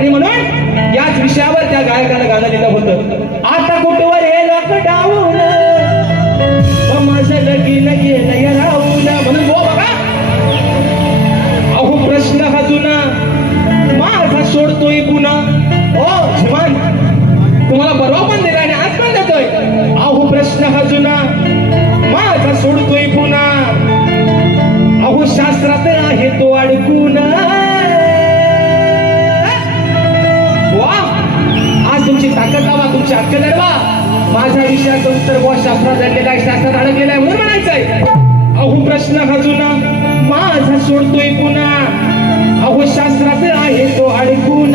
आणि म्हणून याच विषयावर त्या गायकानं गाणं लिहिलं होतं. आता कुठवर हे लॉकडाऊन माझं लगीन गेलं राहून, म्हणून गो बघा अहो प्रश्न हा जुना माझा सोडतोय पुन्हा. ओ झिमान तुम्हाला परवा पण दिला आणि आज पण देतोय. अहो प्रश्न हा जुना माझा सोडतोय पुन्हा, अहो शास्त्रात आहे तो अडकून. वा आज तुमची ताकद लावा, तुमची अक्कल लढवा. माझ्या विषयाचं उत्तर व शास्त्रात दडलेला आहे, शास्त्रात अडकलेला आहे म्हणून म्हणायचंय. अहो प्रश्न हा जुना माझा सोडतोय पुन्हा, अहो शास्त्रात आहे तो अडकून.